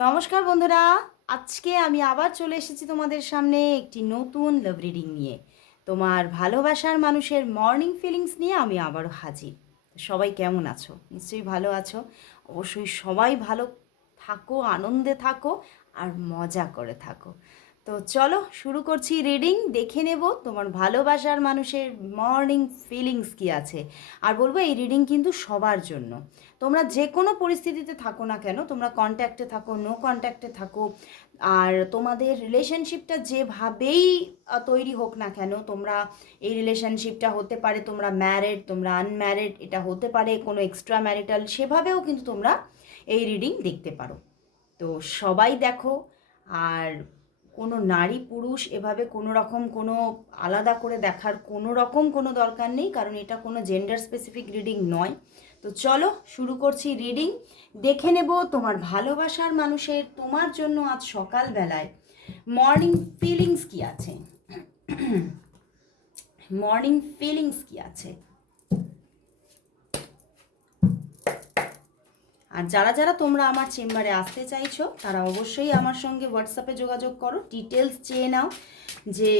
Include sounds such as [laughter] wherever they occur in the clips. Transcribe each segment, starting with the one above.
নমস্কার বন্ধুরা, আজকে আমি আবার চলে এসেছি তোমাদের সামনে একটি নতুন লাভ রিডিং নিয়ে। তোমার ভালোবাসার মানুষের মর্নিং ফিলিংস নিয়ে আমি আবার হাজির। সবাই কেমন আছো? নিশ্চয়ই ভালো আছো? অবশ্যই সবাই ভালো থাকো, আনন্দে থাকো আর মজা করে থাকো। তো চলো শুরু করছি রিডিং দেখে নেব তোমার ভালোবাসার মানুষের মর্নিং ফিলিংস কি আছে। আর বলব এই রিডিং কিন্তু সবার জন্য। তোমরা যে কোনো পরিস্থিতিতে থাকো না কেন, তোমরা কন্ট্যাক্টে থাকো নো কন্ট্যাক্টে থাকো, আর তোমাদের রিলেশনশিপটা যেভাবেই তৈরি হোক না কেন, তোমরা এই রিলেশনশিপটা হতে পারে তোমরা ম্যারেড তোমরা আনম্যারেড এটা হতে পারে কোনো এক্সট্রা ম্যারিটাল সেভাবেও কিন্তু তোমরা এই রিডিং দেখতে পারো। তো সবাই দেখো, আর কোনো নারী পুরুষ এভাবে কোনো রকম কোনো আলাদা করে দেখার কোনো রকম কোনো দরকার নেই, কারণ এটা কোনো জেন্ডার স্পেসিফিক রিডিং নয়। তো চলো শুরু করছি রিডিং দেখে নেব তোমার ভালোবাসার মানুষের তোমার জন্য আজ সকালবেলায় মর্নিং ফিলিংস কি আছে? [clears throat] মর্নিং ফিলিংস কি আছে? আর যারা যারা তোমরা আমার চেম্বারে আসতে চাইছো, তারা অবশ্যই আমার সঙ্গে হোয়াটসঅ্যাপে যোগাযোগ করো। ডিটেলস চেয়ে নাও যে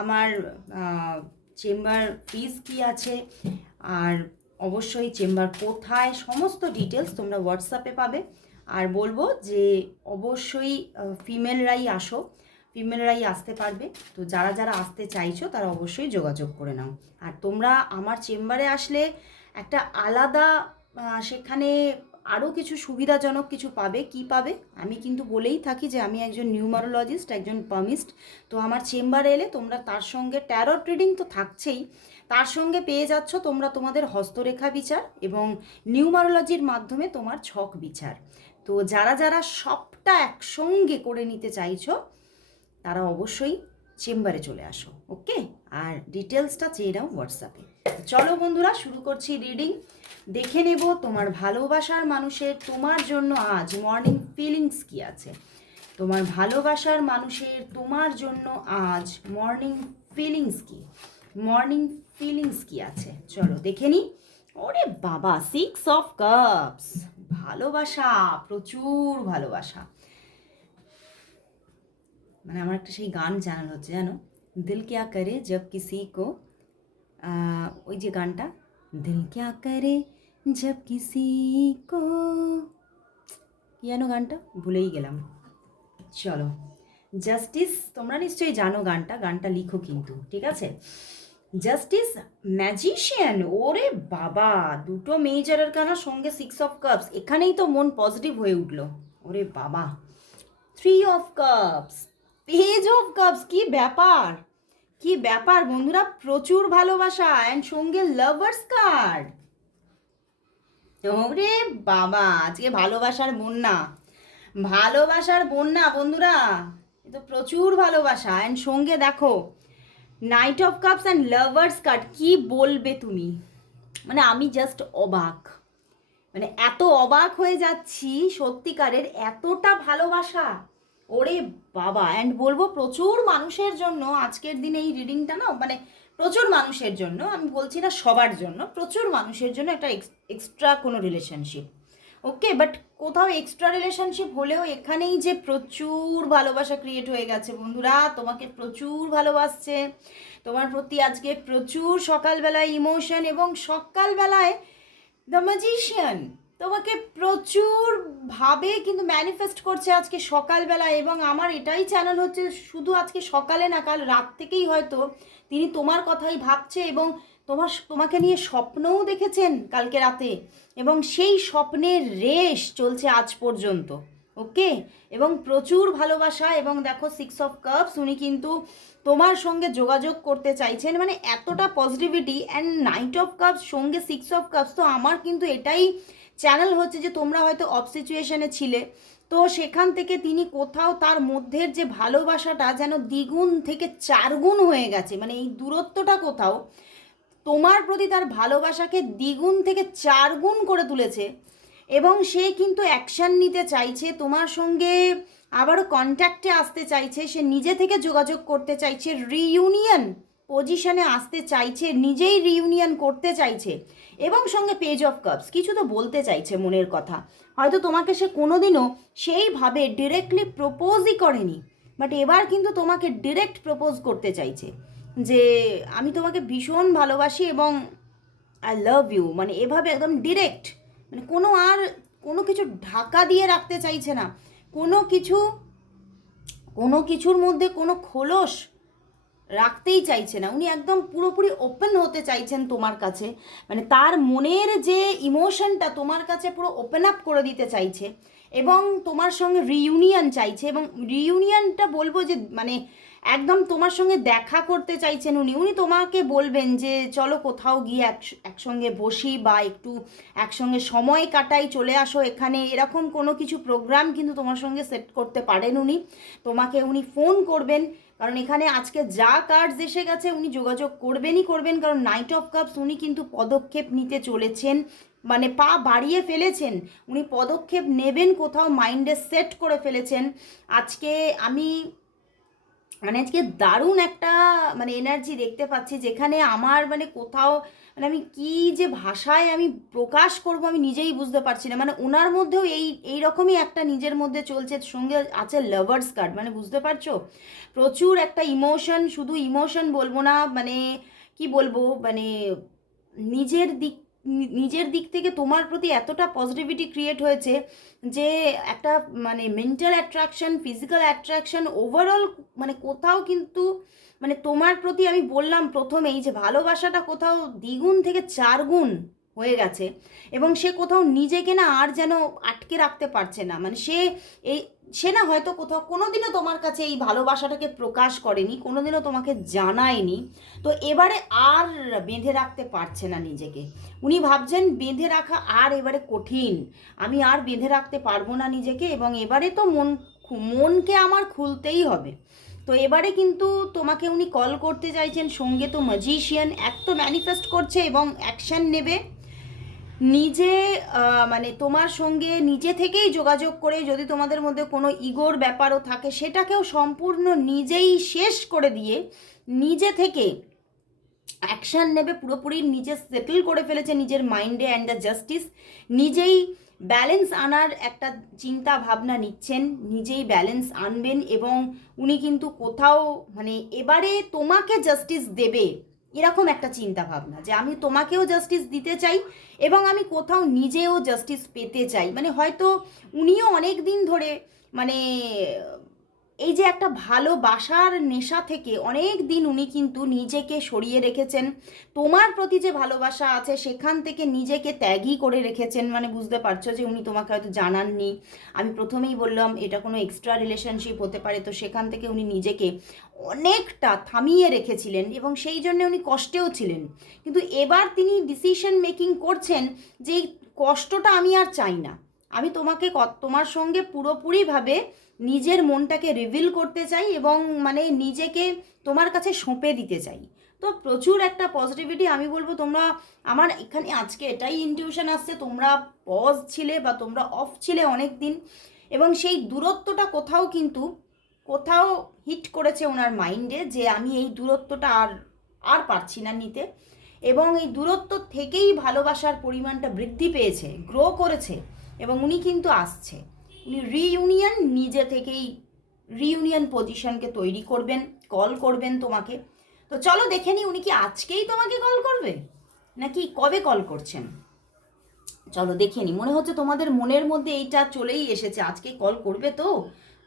আমার চেম্বার ফিজ কি আছে, আর অবশ্যই চেম্বার কোথায়, সমস্ত ডিটেলস তোমরা হোয়াটসঅ্যাপে পাবে। আর বলব যে, অবশ্যই ফিমেলরাই আসো ফিমেলরাই আসতে পারবে। তো যারা যারা আসতে চাইছো, তারা অবশ্যই যোগাযোগ করে নাও। আর তোমরা আমার চেম্বারে আসলে একটা আলাদা সেখানে আরও কিছু সুবিধাজনক কিছু পাবে, কি পাবে? আমি কিন্তু বলেই থাকি যে আমি একজন নিউমারোলজিস্ট, একজন পামিস্ট তো আমার চেম্বারে এলে তোমরা তার সঙ্গে, ট্যারট রিডিং তো থাকছেই, তার সঙ্গে পেয়ে যাচ্ছ তোমরা তোমাদের হস্তরেখা বিচার এবং নিউমারোলজির মাধ্যমে তোমার ছক বিচার। তো যারা যারা সবটা একসঙ্গে করে নিতে চাইছো, তারা অবশ্যই চেম্বারে চলে আসো, ওকে? আর ডিটেলসটা চেয়ে নাও হোয়াটসঅ্যাপে। চলো বন্ধুরা, শুরু করছি রিডিং। দেখে নেব তোমার ভালোবাসার মানুষের, তোমার জন্য আজ মর্নিং ফিলিংস কি আছে? তোমার ভালোবাসার মানুষের, তোমার জন্য আজ মর্নিং ফিলিংস কি? মর্নিং ফিলিংস কি আছে? চলো দেখে নি। ওরে বাবা সিক্স অফ কাপস ভালোবাসা, প্রচুর ভালোবাসা। মানে আমার একটা সেই গান জানানো হচ্ছে, জানো? দিল ক্যা করে জব কিসি কো? ওই যে গানটা, দিল ক্যা করে জব কিসি কো? কি গানটা? ভুলেই গেলাম। চলো। জাস্টিস, তোমরা নিশ্চয়ই জানো গানটা গানটা লিখো কিন্তু, ঠিক আছে? জাস্টিস, ম্যাজিশিয়ান, ওরে বাবা, দুটো মেজরের কানার সঙ্গে সিক্স অফ কাপস এখানেই তো মন পজিটিভ হয়ে উঠল। ওরে বাবা। Three of cups page of cups কি ব্যাপার? কি ব্যাপার বন্ধুরা? প্রচুর ভালোবাসা অ্যান্ড সঙ্গে লাভার্স কার্ড ওরে বাবা, আজকে ভালোবাসার বন্যা। ভালোবাসার বন্যা বন্ধুরা তো প্রচুর ভালোবাসা অ্যান্ড সঙ্গে দেখো knight of cups and lovers card কি বলবে তুমি? মানে আমি জাস্ট অবাক। মানে এত অবাক হয়ে যাচ্ছি সত্যিকারের এতটা ভালোবাসা। ওরে বাবা অ্যান্ড বলব প্রচুর মানুষের জন্য আজকের দিনে এই রিডিংটা না মানে প্রচুর মানুষের জন্য, আমি বলছি না সবার জন্য, প্রচুর মানুষের জন্য একটা এক্সট্রা কোনো রিলেশনশিপ ওকে বাট কোথাও এক্সট্রা রিলেশনশিপ হলেও এখানেই যে প্রচুর ভালোবাসা ক্রিয়েট হয়ে গেছে বন্ধুরা, তোমাকে প্রচুর ভালোবাসছে, তোমার প্রতি আজকে প্রচুর সকালবেলায় ইমোশন এবং সকালবেলায় দ্য ম্যাজিশিয়ান তোমাকে প্রচুর ভাবে কিন্তু ম্যানিফেস্ট করছে আজকে সকালবেলা এবং আমার এটাই চ্যানেল হচ্ছে শুধু আজকে সকালে না, কাল রাত থেকেই হয়তো তিনি তোমার কথাই ভাবছে এবং তোমার তোমাকে নিয়ে স্বপ্নও দেখেছেন কালকে রাতে এবং সেই স্বপ্নের রেশ চলছে আজ পর্যন্ত ওকে এবং প্রচুর ভালোবাসা এবং দেখো সিক্স অফ কাপস উনি কিন্তু তোমার সঙ্গে যোগাযোগ করতে চাইছেন মানে এতটা positivity and knight of cups সঙ্গে সিক্স অফ কাপস তো আমার কিন্তু এটাই চ্যানেল হচ্ছে যে তোমরা হয়তো অফ সিচুয়েশনে ছিলে। তো সেখান থেকে তিনি কোথাও তার মধ্যের যে ভালোবাসাটা যেন দ্বিগুণ থেকে চারগুণ হয়ে গেছে মানে এই দূরত্বটা কোথাও, তোমার প্রতি তার ভালোবাসাকে দ্বিগুণ থেকে চারগুণ করে তুলেছে এবং সে কিন্তু অ্যাকশন নিতে চাইছে, তোমার সঙ্গে আবারও কন্ট্যাক্টে আসতে চাইছে, সে নিজে থেকে যোগাযোগ করতে চাইছে রিইউনিয়ন পজিশনে আসতে চাইছে, নিজেই রিউনিয়ন করতে চাইছে এবং সঙ্গে পেজ অফ কাপস কিছু তো বলতে চাইছে মনের কথা। হয়তো তোমাকে সে কোনোদিনও সেইভাবে ডিরেক্টলি প্রপোজই করেনি। বাট এবার কিন্তু তোমাকে ডিরেক্ট প্রপোজ করতে চাইছে। যে আমি তোমাকে ভীষণ ভালোবাসি এবং আই লাভ ইউ মানে এভাবে একদম ডিরেক্ট মানে কোনো আর কোনো কিছু ঢাকা দিয়ে রাখতে চাইছে না। কোনো কিছু, কোনো কিছুর মধ্যে কোনো খোলস রাখতেই চাইছে না। উনি একদম পুরোপুরি ওপেন হতে চাইছেন তোমার কাছে। মানে তার মনের যে ইমোশনটা তোমার কাছে পুরো ওপেন আপ করে দিতে চাইছে এবং তোমার সঙ্গে রিউনিয়ন চাইছে এবং রিউনিয়নটা বলব যে মানে একদম তোমার সঙ্গে দেখা করতে চাইছেন উনি। উনি তোমাকে বলবেন যে, চলো কোথাও গিয়ে এক, একসঙ্গে বসি বা একটু একসঙ্গে সময় কাটাই, চলে আসো এখানে। এরকম কোনো কিছু প্রোগ্রাম কিন্তু তোমার সঙ্গে সেট করতে পারেন উনি। তোমাকে উনি ফোন করবেন। কারণ এখানে আজকে যা কার্ডস এসে গেছে, উনি যোগাযোগ করবেনই করবেন, কারণ নাইট অফ কাপস উনি কিন্তু পদক্ষেপ নিতে চলেছেন। মানে পা বাড়িয়ে ফেলেছেন। উনি পদক্ষেপ নেবেন কোথাও মাইন্ডে সেট করে ফেলেছেন। আজকে আমি মানে আজকে দারুণ একটা মানে এনার্জি দেখতে পাচ্ছি যেখানে আমার মানে কোথাও মানে আমি কি যে ভাষায় আমি প্রকাশ করব আমি নিজেই বুঝতে পারছি না। মানে ওনার মধ্যেও এই এই রকমই একটা নিজের মধ্যে চলছে সঙ্গে আছে লাভার্স কার্ড মানে বুঝতে পারছ? প্রচুর একটা ইমোশন শুধু ইমোশন বলব না মানে কি বলব মানে নিজের দিক নিজের দিক থেকে তোমার প্রতি এতটা পজিটিভিটি ক্রিয়েট হয়েছে যে একটা মানে mental attraction physical attraction overall মানে কোথাও কিন্তু মানে তোমার প্রতি আমি বললাম প্রথমেই যে ভালোবাসাটা কোথাও দ্বিগুণ থেকে চার গুণ হয়ে গেছে এবং সে কোথাও নিজেকে না আর যেন আটকে রাখতে পারছে না। মানে সে এই, সে না হয়তো কোথাও কোনোদিনও তোমার কাছে এই ভালোবাসাটাকে প্রকাশ করেনি, কোনোদিনও তোমাকে জানায়নি। তো এবারে আর বেঁধে রাখতে পারছে না নিজেকে। উনি ভাবছেন বেঁধে রাখা আর এবারে কঠিন। আমি আর বেঁধে রাখতে পারব না নিজেকে এবং এবারে তো মন মনকে আমার খুলতেই হবে। তো এবারে কিন্তু তোমাকে উনি কল করতে চাইছেন সঙ্গে তো ম্যাজিশিয়ান এক তো ম্যানিফেস্ট করছে এবং অ্যাকশন নেবে। নিজে মানে তোমার সঙ্গে নিজে থেকেই যোগাযোগ করে যদি তোমাদের মধ্যে কোনো ইগোর ব্যাপারও থাকে, সেটাকেও সম্পূর্ণ নিজেই শেষ করে দিয়ে নিজে থেকে অ্যাকশান নেবে, পুরোপুরি নিজে সেটেল করে ফেলেছে নিজের মাইন্ডে অ্যান্ড দ্য জাস্টিস। নিজেই ব্যালেন্স আনার একটা চিন্তা ভাবনা নিচ্ছেন, নিজেই ব্যালেন্স আনবেন এবং উনি কিন্তু কোথাও মানে এবারে তোমাকে জাস্টিস দেবে। এরকম একটা চিন্তা ভাবনা যে আমি তোমাকেও জাস্টিস দিতে চাই এবং আমি কোথাও নিজেও জাস্টিস পেতে চাই। মানে হয়তো উনিও অনেক দিন ধরে মানে এই যে একটা ভালোবাসার নেশা থেকে অনেক দিন উনি কিন্তু নিজেকে সরিয়ে রেখেছেন। তোমার প্রতি যে ভালোবাসা আছে, সেখান থেকে নিজেকে ত্যাগই করে রেখেছেন। মানে বুঝতে পারছ যে উনি তোমাকে হয়তো জানাননি। আমি প্রথমেই বললাম, এটা কোনো এক্সট্রা রিলেশনশিপ হতে পারে। তো সেখান থেকে উনি নিজেকে অনেকটা থামিয়ে রেখেছিলেন এবং সেই জন্য উনি কষ্টেও ছিলেন। কিন্তু এবার তিনি ডিসিশন মেকিং করছেন যে কষ্টটা আমি আর চাই না। আমি তোমাকে তোমার সঙ্গে পুরোপুরিভাবে নিজের মনটাকে রিভিল করতে চাই এবং মানে নিজেকে তোমার কাছে সঁপে দিতে চাই। তো প্রচুর একটা পজিটিভিটি আমি বলব, তোমরা আমার এখানে আজকে এটাই ইনটিউশন আসছে, তোমরা পজ ছিলে বা তোমরা অফ ছিলে অনেক দিন এবং সেই দূরত্বটা কোথাও কিন্তু, কোথাও হিট করেছে ওনার মাইন্ডে যে আমি এই দূরত্বটা আর আর পারছি না নিতে এবং এই দূরত্ব থেকেই ভালোবাসার পরিমাণটা বৃদ্ধি পেয়েছে গ্রো করেছে। এবং উনি কিন্তু আসছে। উনি রিইউনিয়ন নিজে থেকেই রিইউনিয়ন পজিশনকে তৈরি করবেন কল করবেন তোমাকে। তো চলো দেখে নি উনি কি আজকেই তোমাকে কল করবে? নাকি কবে কল করছেন? চলো দেখে নি মনে হচ্ছে তোমাদের মনের মধ্যে এইটা চলেই এসেছে, আজকে কল করবে তো।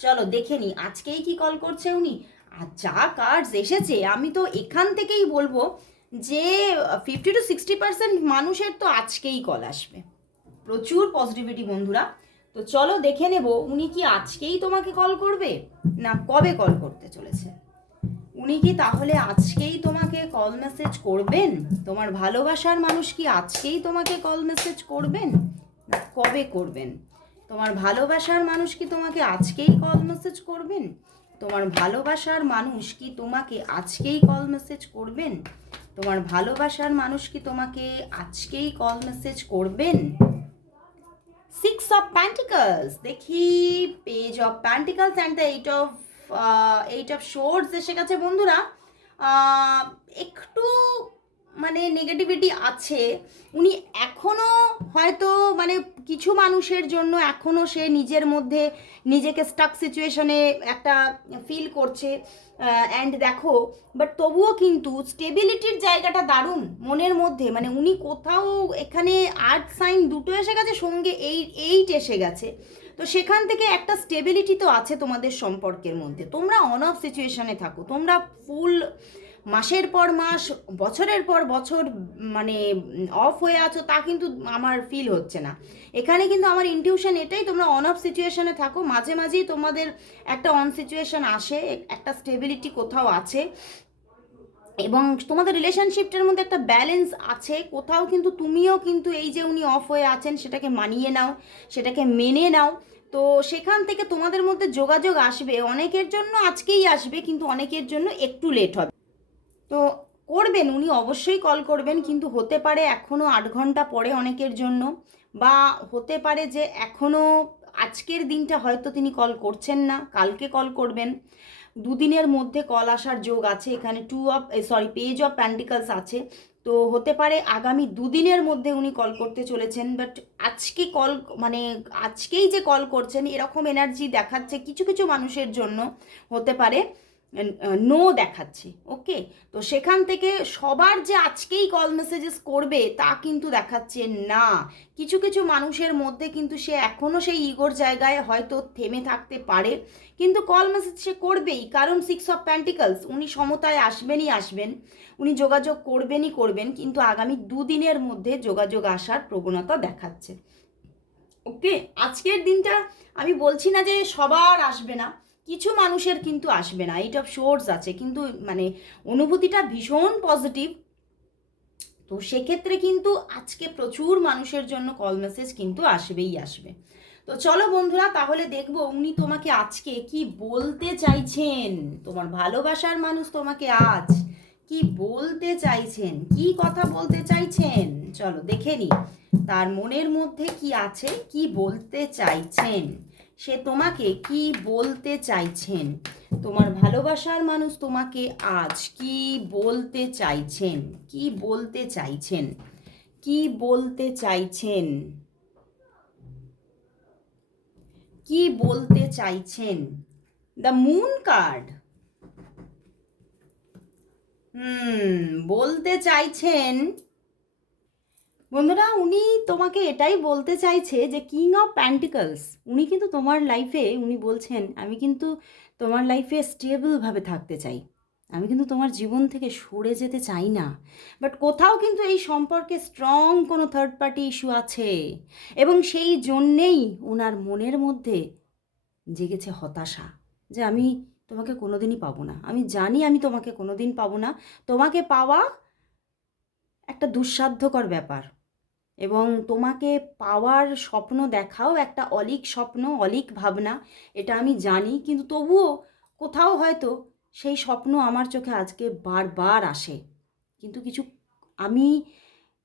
চলো দেখে নি আজকেই কি কল করছে উনি? আর যা কার্ডস এসেছে, আমি তো এখান থেকেই বলব যে ফিফটি টু সিক্সটি পার্সেন্ট মানুষের তো আজকেই কল আসবে। প্রচুর পজিটিভিটি বন্ধুরা। তো চলো দেখে নেব, উনি কি আজকেই তোমাকে কল করবে? না কবে কল করতে চলেছে? উনি কি তাহলে আজকেই তোমাকে কল মেসেজ করবেন? তোমার ভালোবাসার মানুষ কি আজকেই তোমাকে কল মেসেজ করবেন? না কবে করবেন? তোমার ভালোবাসার মানুষ কি তোমাকে আজকেই কল মেসেজ করবেন? তোমার ভালোবাসার মানুষ কি তোমাকে আজকেই কল মেসেজ করবেন? তোমার ভালোবাসার মানুষ কি তোমাকে আজকেই কল মেসেজ করবেন? অফ প্যান্টিকলস দেখি page of pentacles and the eight of eight of swords এসে গেছে বন্ধুরা। একটু মানে নেগেটিভিটি আছে, উনি এখনও হয়তো মানে কিছু মানুষের জন্য এখনও সে নিজের মধ্যে নিজেকে স্টাক সিচুয়েশনে একটা ফিল করছে অ্যান্ড দেখো বাট তবুও কিন্তু স্টেবিলিটির জায়গাটা দারুণ মনের মধ্যে। মানে উনি কোথাও এখানে আর্ট সাইন দুটো এসে গেছে, সঙ্গে এই এইট এসে গেছে। তো সেখান থেকে একটা স্টেবিলিটি তো আছে তোমাদের সম্পর্কের মধ্যে। তোমরা অন অফ সিচুয়েশানে থাকো, তোমরা ফুল মাসের পর মাস, বছরের পর বছর মানে অফ হয়ে আছো, তা কিন্তু আমার ফিল হচ্ছে না। এখানে কিন্তু আমার ইনটিউশন এটাই, তোমরা অন অফ সিচুয়েশনে থাকো, মাঝে মাঝেই তোমাদের একটা অন সিচুয়েশন আসে, একটা স্টেবিলিটি কোথাও আছে। এবং তোমাদের রিলেশনশিপটার মধ্যে একটা ব্যালেন্স আছে, কোথাও কিন্তু তুমিও কিন্তু এই যে উনি অফ হয়ে আছেন, সেটাকে মানিয়ে নাও, সেটাকে মেনে নাও। তো সেখান থেকে তোমাদের মধ্যে যোগাযোগ আসবে, অনেকের জন্য আজকেই আসবে, কিন্তু অনেকের জন্য একটু লেট হবে। তো করবেন, উনি অবশ্যই কল করবেন, কিন্তু হতে পারে এখনও আট ঘণ্টা পরে অনেকের জন্য, বা হতে পারে যে এখনও আজকের দিনটা হয়তো তিনি কল করছেন না, কালকে কল করবেন। দুদিনের মধ্যে কল আসার যোগ আছে, এখানে two of sorry page of pentacles আছে। তো হতে পারে আগামী দুদিনের মধ্যে উনি কল করতে চলেছেন বাট আজকে কল মানে আজকেই যে কল করছেন, এরকম এনার্জি দেখাচ্ছে কিছু কিছু মানুষের জন্য, হতে পারে। নো দেখাচ্ছে ওকে তো সেখান থেকে সবার যে আজকেই কল মেসেজেস করবে, তা কিন্তু দেখাচ্ছে না। কিছু কিছু মানুষের মধ্যে কিন্তু সে এখনও সেই ইগোর জায়গায় হয়তো থেমে থাকতে পারে। কিন্তু কল মেসেজ সে করবেই, কারণ সিক্স অফ প্যান্টিকলস উনি সমতায় আসবেনই আসবেন, উনি যোগাযোগ করবেনই করবেন, কিন্তু আগামী দুদিনের মধ্যে যোগাযোগ আসার প্রবণতা দেখাচ্ছে। ওকে আজকের দিনটা আমি বলছি না যে সবার আসবে না। কিছু মানুষের কিন্তু আসবে না, এইট অফ শোর্স আছে। কিন্তু মানে অনুভূতিটা ভীষণ পজিটিভ তো সেক্ষেত্রে কিন্তু আজকে প্রচুর মানুষের জন্য কল মেসেজ কিন্তু আসবেই আসবে। তো চলো বন্ধুরা, তাহলে দেখব উনি তোমাকে আজকে কি বলতে চাইছেন? তোমার ভালোবাসার মানুষ তোমাকে আজ কি বলতে চাইছেন? কি কথা বলতে চাইছেন? চলো দেখে নি তার মনের মধ্যে কি আছে? কি বলতে চাইছেন? সে তোমাকে কি বলতে চাইছেন? তোমার ভালোবাসার মানুষ তোমাকে আজ কি বলতে চাইছেন? কি বলতে চাইছেন? কি বলতে চাইছেন? কি বলতে চাইছেন? দ্য মুন কার্ড হুম, বলতে চাইছেন বন্ধুরা, উনি তোমাকে এটাই বলতে চাইছে যে কিং অফ প্যান্টিকলস উনি কিন্তু তোমার লাইফে উনি বলছেন, আমি কিন্তু তোমার লাইফে স্টেবলভাবে থাকতে চাই। আমি কিন্তু তোমার জীবন থেকে সরে যেতে চাই না। বাট কোথাও কিন্তু এই সম্পর্কে স্ট্রং কোনো থার্ড পার্টি ইস্যু আছে। এবং সেই জন্যেই ওনার মনের মধ্যে জেগেছে হতাশা যে আমি তোমাকে কোনোদিনই পাবো না। আমি জানি আমি তোমাকে কোনোদিন পাবো না। তোমাকে পাওয়া একটা দুঃসাধ্যকর ব্যাপার। এবং তোমাকে পাওয়ার স্বপ্ন দেখাও, একটা অলিক স্বপ্ন, অলিক ভাবনা, এটা আমি জানি। কিন্তু তবুও কোথাও হয়তো সেই স্বপ্ন আমার চোখে আজকে বারবার আসে। কিন্তু কিছু, আমি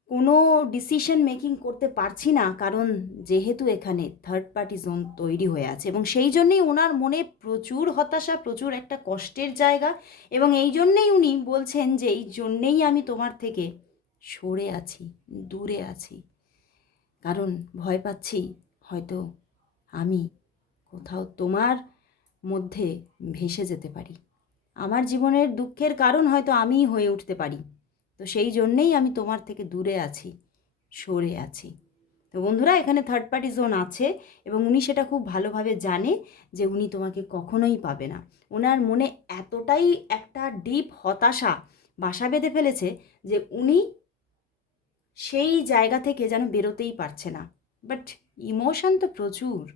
কোনো ডিসিশন মেকিং করতে পারছি না, কারণ যেহেতু এখানে থার্ড পার্টি জোন তৈরি হয়ে আছে এবং সেই জন্যেই ওনার মনে প্রচুর হতাশা, প্রচুর একটা কষ্টের জায়গা এবং এই জন্যেই উনি বলছেন যে, এই জন্যেই আমি তোমার থেকে সরে আছি, দূরে আছি। কারণ ভয় পাচ্ছি হয়তো আমি কোথাও তোমার মধ্যে ভেসে যেতে পারি। আমার জীবনের দুঃখের কারণ হয়তো আমিই হয়ে উঠতে পারি। তো সেই জন্যেই আমি তোমার থেকে দূরে আছি, সরে আছি। তো বন্ধুরা, এখানে থার্ড পার্টি জোন আছে এবং উনি সেটা খুব ভালোভাবে জানে যে উনি তোমাকে কখনোই পাবে না। ওনার মনে এতটাই একটা ডিপ হতাশা, বাসা বেঁধে ফেলেছে যে উনি সেই জায়গা থেকে যেন বেরোতেই পারছে না। বাট ইমোশন তো প্রচুর।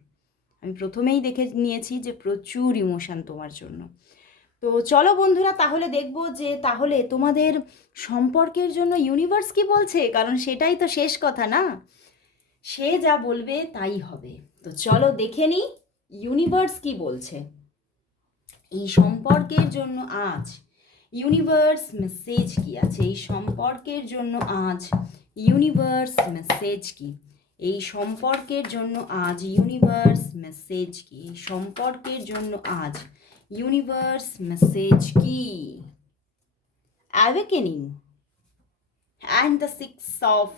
আমি প্রথমেই দেখে নিয়েছি যে প্রচুর ইমোশন তোমার জন্য। তো চলো বন্ধুরা, তাহলে দেখব যে তাহলে তোমাদের সম্পর্কের জন্য ইউনিভার্স কি বলছে? কারণ সেটাই তো শেষ কথা না? সে যা বলবে তাই হবে। তো চলো দেখে নিই ইউনিভার্স কি বলছে। এই সম্পর্কের জন্য আজ ইউনিভার্স মেসেজ কি আছে? এই সম্পর্কের জন্য আজ ইউনিভার্স মেসেজ কি? এই সম্পর্কের জন্য আজ ইউনিভার্স মেসেজ কি? সম্পর্কের জন্য আজ ইউনিভার্স মেসেজ কি? Awakening and the six of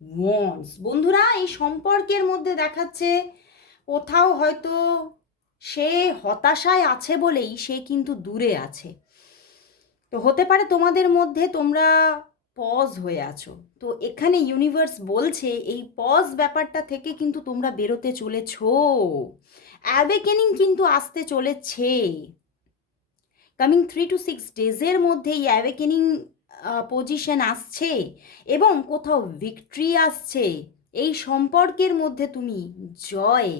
wands বন্ধুরা, এই সম্পর্কের মধ্যে দেখাচ্ছে কোথাও হয়তো সে হতাশায় আছে বলেই সে কিন্তু দূরে আছে। তো হতে পারে তোমাদের মধ্যে তোমরা পজ হয়ে আছো। তো এখানে ইউনিভার্স বলছে, এই পজ ব্যাপারটা থেকে কিন্তু তোমরা বেরোতে চলেছো। অ্যাওয়েকেনিং কিন্তু আসতে চলেছে। কামিং থ্রি টু সিক্স ডেজের মধ্যে এই অ্যাওয়েকেনিং পজিশন আসছে এবং কোথাও ভিক্টরি আসছে। এই সম্পর্কের মধ্যে তুমি জয়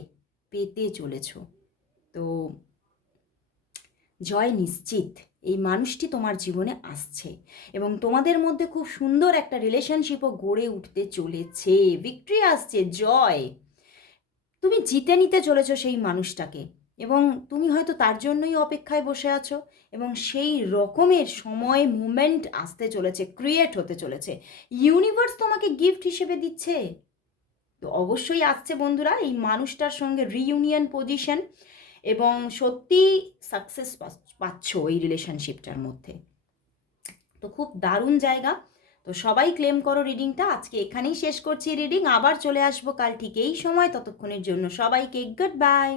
পেতে চলেছ। তো জয় নিশ্চিত। এই মানুষটি তোমার জীবনে আসছে এবং তোমাদের মধ্যে খুব সুন্দর একটা রিলেশনশিপও গড়ে উঠতে চলেছে। ভিক্টরি আসছে, জয়। তুমি জিতে নিতে চলেছো সেই মানুষটাকে এবং তুমি হয়তো তার জন্যই অপেক্ষায় বসে আছো এবং সেই রকমের সময় মুমেন্ট আসতে চলেছে ক্রিয়েট হতে চলেছে। ইউনিভার্স তোমাকে গিফট হিসেবে দিচ্ছে। তো অবশ্যই আসছে বন্ধুরা, এই মানুষটার সঙ্গে রিইউনিয়ন পজিশন এবং সত্যি সাকসেস পাচ্ছ এই রিলেশনশিপটার মধ্যে। তো খুব দারুণ জায়গা। তো সবাই ক্লেম করো রিডিংটা আজকে এখানেই শেষ করছি রিডিং আবার চলে আসব কাল ঠিক এই সময়। ততক্ষণের জন্য সবাইকে গুড বাই